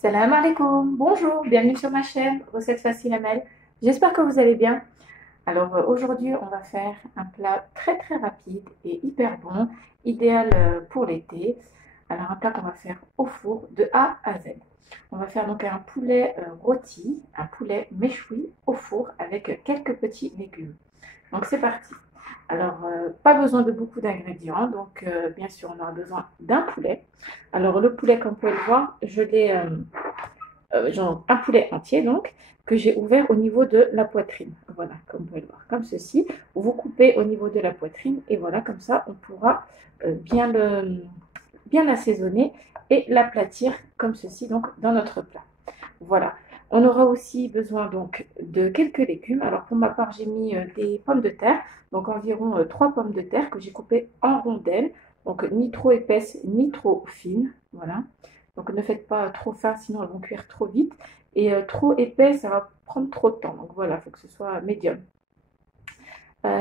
Salam alaikum, bonjour, bienvenue sur ma chaîne Recettes Faciles Amel. J'espère que vous allez bien. Alors aujourd'hui, on va faire un plat très rapide et hyper bon, idéal pour l'été. Alors un plat qu'on va faire au four de A à Z. On va faire donc un poulet rôti, un poulet méchoui au four avec quelques petits légumes. Donc c'est parti. Alors, pas besoin de beaucoup d'ingrédients, donc bien sûr, on aura besoin d'un poulet. Alors, le poulet, comme vous pouvez le voir, je l'ai genre un poulet entier donc, que j'ai ouvert au niveau de la poitrine. Voilà, comme vous pouvez le voir, comme ceci. Vous coupez au niveau de la poitrine et voilà, comme ça, on pourra bien l'assaisonner et l'aplatir comme ceci donc dans notre plat. Voilà. On aura aussi besoin donc de quelques légumes. Alors pour ma part, j'ai mis des pommes de terre, donc environ 3 pommes de terre que j'ai coupées en rondelles, donc ni trop épaisses ni trop fines. Voilà. Donc ne faites pas trop fin, sinon elles vont cuire trop vite. Et trop épais, ça va prendre trop de temps. Donc voilà, il faut que ce soit médium.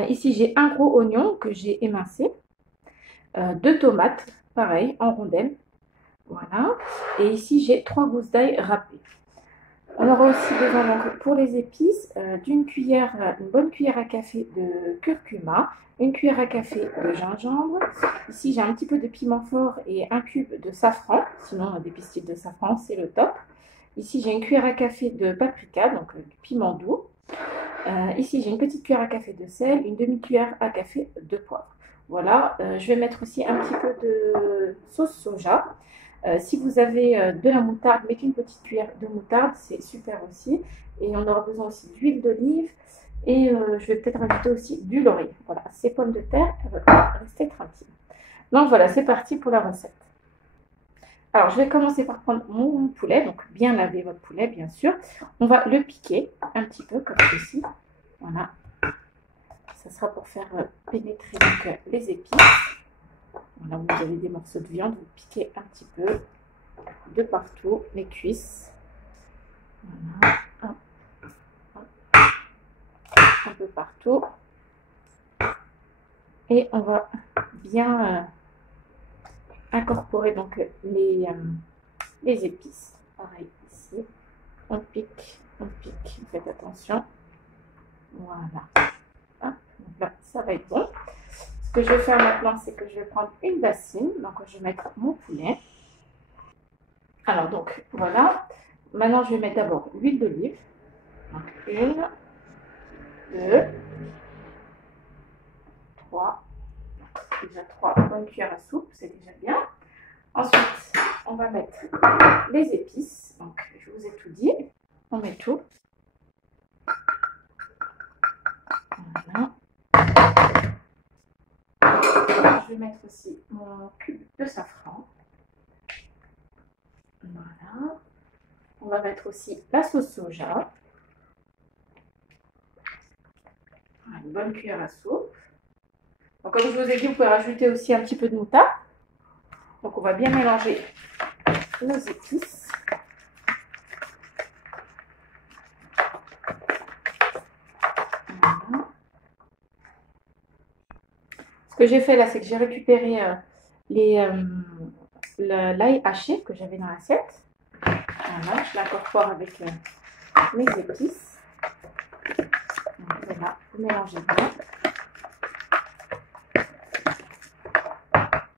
Ici, j'ai un gros oignon que j'ai émincé, 2 tomates, pareil, en rondelles. Voilà. Et ici, j'ai 3 gousses d'ail râpées. On aura aussi besoin donc pour les épices d'une cuillère, une bonne cuillère à café de curcuma, une cuillère à café de gingembre. Ici j'ai un petit peu de piment fort et un cube de safran, sinon des pistilles de safran c'est le top. Ici j'ai une cuillère à café de paprika, donc du piment doux. Ici j'ai une petite cuillère à café de sel, une demi-cuillère à café de poivre. Voilà, je vais mettre aussi un petit peu de sauce soja. Si vous avez de la moutarde, mettez une petite cuillère de moutarde, c'est super aussi. Et on aura besoin aussi d'huile d'olive. Et je vais peut-être rajouter aussi du laurier. Voilà, ces pommes de terre, elles vont rester tranquilles. Donc voilà, c'est parti pour la recette. Alors, je vais commencer par prendre mon poulet, donc bien laver votre poulet, bien sûr. On va le piquer un petit peu comme ceci. Voilà, ça sera pour faire pénétrer donc, les épices. Voilà, vous avez des morceaux de viande, vous piquez un petit peu de partout, les cuisses. Voilà, hop, hop, un peu partout. Et on va bien incorporer donc les épices. Pareil ici, on pique, faites attention. Voilà, hop, donc là, ça va être bon. Ce que je vais faire maintenant, c'est que je vais prendre une bassine. Donc, je vais mettre mon poulet. Alors, donc, voilà. Maintenant, je vais mettre d'abord l'huile d'olive. Donc, 1, 2, 3. Déjà 3 bonnes cuillères à soupe, c'est déjà bien. Ensuite, on va mettre les épices. Donc, je vous ai tout dit. On met tout. Voilà. Je vais mettre aussi mon cube de safran. Voilà. On va mettre aussi la sauce soja. Une bonne cuillère à soupe. Donc, comme je vous ai dit, vous pouvez rajouter aussi un petit peu de moutarde. Donc, on va bien mélanger nos épices. Voilà. Ce que j'ai fait là, c'est que j'ai récupéré l'ail haché que j'avais dans l'assiette. Voilà, je l'incorpore avec mes épices. Voilà, vous mélangez bien.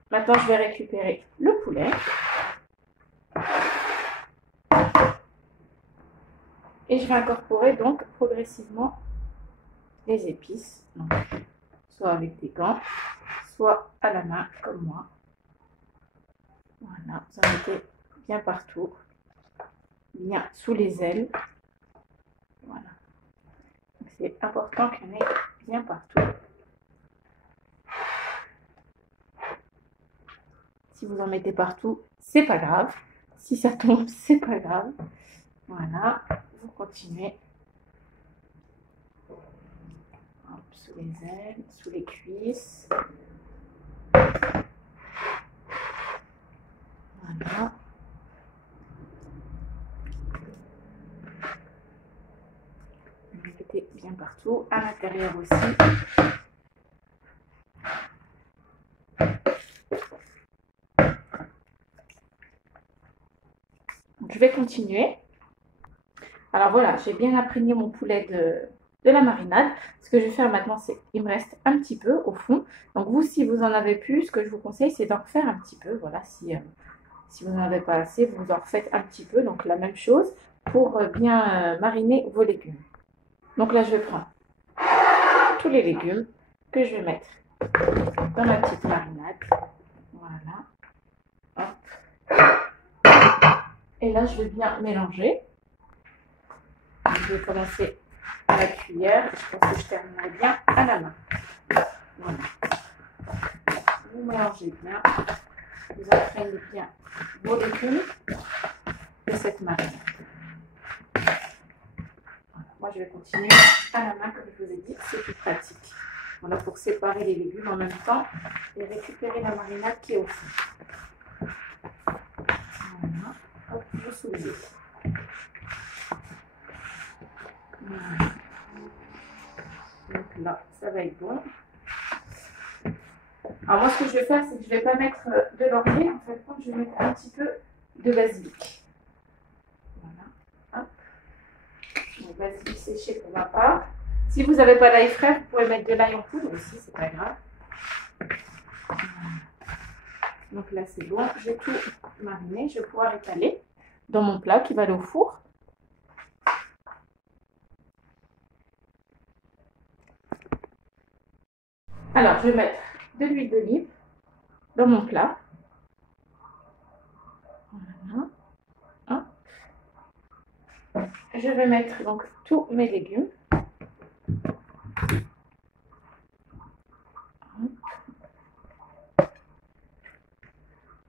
Maintenant, je vais récupérer le poulet. Et je vais incorporer donc progressivement les épices. Donc, soit avec des gants, soit à la main comme moi. Voilà, vous en mettez bien partout, bien sous les ailes. Voilà. C'est important qu'il y en ait bien partout. Si vous en mettez partout, c'est pas grave. Si ça tombe, c'est pas grave. Voilà, vous continuez. Hop, sous les ailes, sous les cuisses. Voilà. Vous mettez bien partout, à l'intérieur aussi. Donc, je vais continuer. Alors voilà, j'ai bien imprégné mon poulet de la marinade. Ce que je vais faire maintenant, c'est qu'il me reste un petit peu au fond. Donc vous, si vous en avez plus, ce que je vous conseille, c'est d'en refaire un petit peu. Voilà, si vous n'en avez pas assez, vous en refaites un petit peu. Donc la même chose pour bien mariner vos légumes. Donc là, je vais prendre tous les légumes que je vais mettre dans ma petite marinade. Voilà. Hop. Et là, je vais bien mélanger. Je vais commencer à la cuillère. Je pense que je terminerai bien à la main. Voilà. Vous mélangez bien. Vous imprégnez bien vos légumes de cette marinade. Voilà. Moi, je vais continuer à la main, comme je vous ai dit, c'est plus pratique. Voilà, pour séparer les légumes en même temps et récupérer la marinade qui est au fond. Voilà. Hop, vous soulevez. Voilà. Donc là, ça va être bon. Alors moi, ce que je vais faire, c'est que je ne vais pas mettre de laurier. En fait, je vais mettre un petit peu de basilic. Voilà. Hop. Le basilic séché pour ma part. Si vous n'avez pas d'ail frais, vous pouvez mettre de l'ail en poudre aussi, c'est pas grave. Voilà. Donc là, c'est bon. J'ai tout mariné. Je vais pouvoir étaler dans mon plat qui va aller au four. Alors, je vais mettre de l'huile d'olive dans mon plat. Voilà. Hop. Je vais mettre donc tous mes légumes.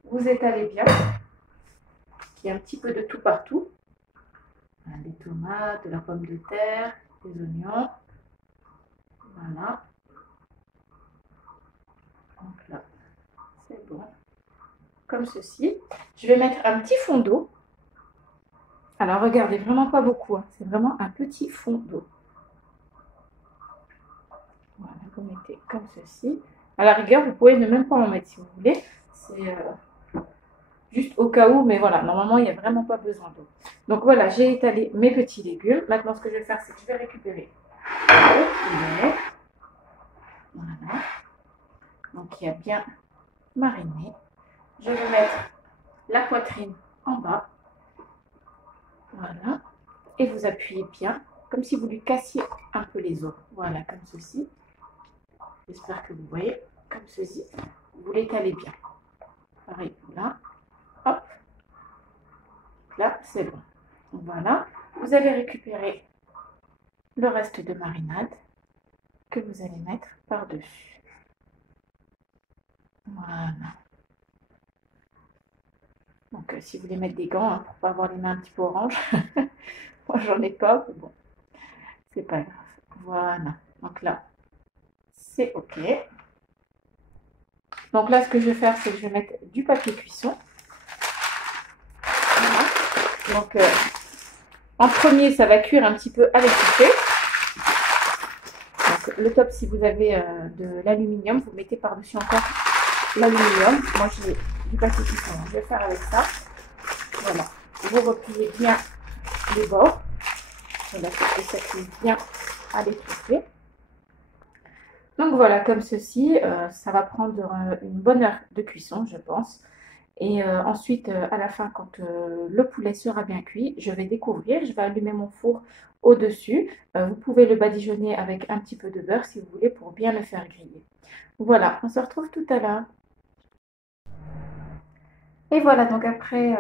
Vous étalez bien, qu'il y ait un petit peu de tout partout. Des tomates, de la pomme de terre, des oignons. Voilà. Donc là, c'est bon. Comme ceci. Je vais mettre un petit fond d'eau. Alors regardez, vraiment pas beaucoup, hein. C'est vraiment un petit fond d'eau. Voilà, vous mettez comme ceci. À la rigueur, vous pouvez ne même pas en mettre si vous voulez. C'est juste au cas où, mais voilà, normalement, il n'y a vraiment pas besoin d'eau. Donc voilà, j'ai étalé mes petits légumes. Maintenant, ce que je vais faire, c'est que je vais récupérer le poulet. Voilà. Donc, il a bien mariné. Je vais mettre la poitrine en bas. Voilà. Et vous appuyez bien, comme si vous lui cassiez un peu les os. Voilà, comme ceci. J'espère que vous voyez, comme ceci. Vous l'étalez bien. Pareil, là. Hop. Là, c'est bon. Voilà. Vous allez récupérer le reste de marinade que vous allez mettre par-dessus. Voilà. Donc, si vous voulez mettre des gants, hein, pour ne pas avoir les mains un petit peu orange. Moi, j'en ai pas, mais bon, c'est pas grave. Voilà. Donc là, c'est OK. Donc là, ce que je vais faire, c'est que je vais mettre du papier cuisson. Voilà. Donc, en premier, ça va cuire un petit peu à l'étouffée. Donc, le top, si vous avez de l'aluminium, vous mettez par-dessus encore l'aluminium. Moi, j'ai du papier cuisson. Je vais faire avec ça. Voilà. Vous repliez bien les bords. Voilà, pour que ça cuise bien à l'étouffée. Donc voilà, comme ceci, ça va prendre une bonne heure de cuisson, je pense. Et ensuite, à la fin, quand le poulet sera bien cuit, je vais découvrir, je vais allumer mon four au-dessus. Vous pouvez le badigeonner avec un petit peu de beurre si vous voulez pour bien le faire griller. Voilà, on se retrouve tout à l'heure. Et voilà, donc après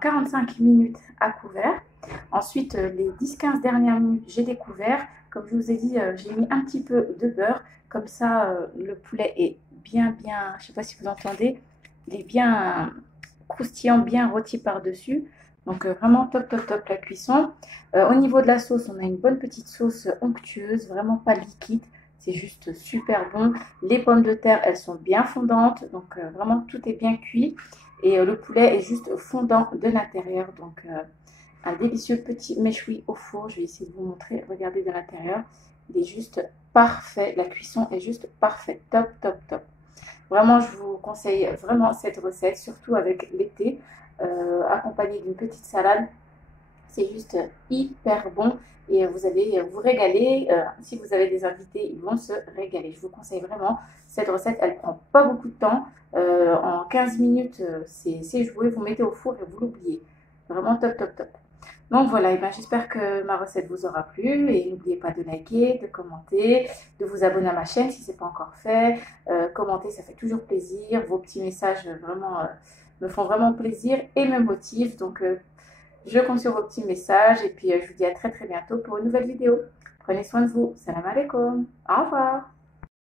45 minutes à couvert. Ensuite, les 10-15 dernières minutes, j'ai découvert. Comme je vous ai dit, j'ai mis un petit peu de beurre. Comme ça, le poulet est bien, je ne sais pas si vous entendez, il est bien croustillant, bien rôti par-dessus. Donc vraiment top, top, top la cuisson. Au niveau de la sauce, on a une bonne petite sauce onctueuse, vraiment pas liquide. C'est juste super bon. Les pommes de terre, elles sont bien fondantes. Donc vraiment, tout est bien cuit. Et le poulet est juste fondant de l'intérieur. Donc un délicieux petit méchoui au four. Je vais essayer de vous montrer. Regardez de l'intérieur. Il est juste parfait. La cuisson est juste parfaite. Top, top, top. Vraiment, je vous conseille vraiment cette recette, surtout avec l'été. accompagné d'une petite salade. C'est juste hyper bon et vous allez vous régaler. Si vous avez des invités, ils vont se régaler. Je vous conseille vraiment cette recette. Elle prend pas beaucoup de temps. En 15 minutes, c'est joué. Vous mettez au four et vous l'oubliez. Vraiment top, top, top. Donc voilà, et ben, j'espère que ma recette vous aura plu et n'oubliez pas de liker, de commenter, de vous abonner à ma chaîne si ce n'est pas encore fait. Commenter, ça fait toujours plaisir. Vos petits messages vraiment me font vraiment plaisir et me motivent. Donc je compte sur vos petits messages et puis je vous dis à très très bientôt pour une nouvelle vidéo. Prenez soin de vous. Salam alaikum. Au revoir.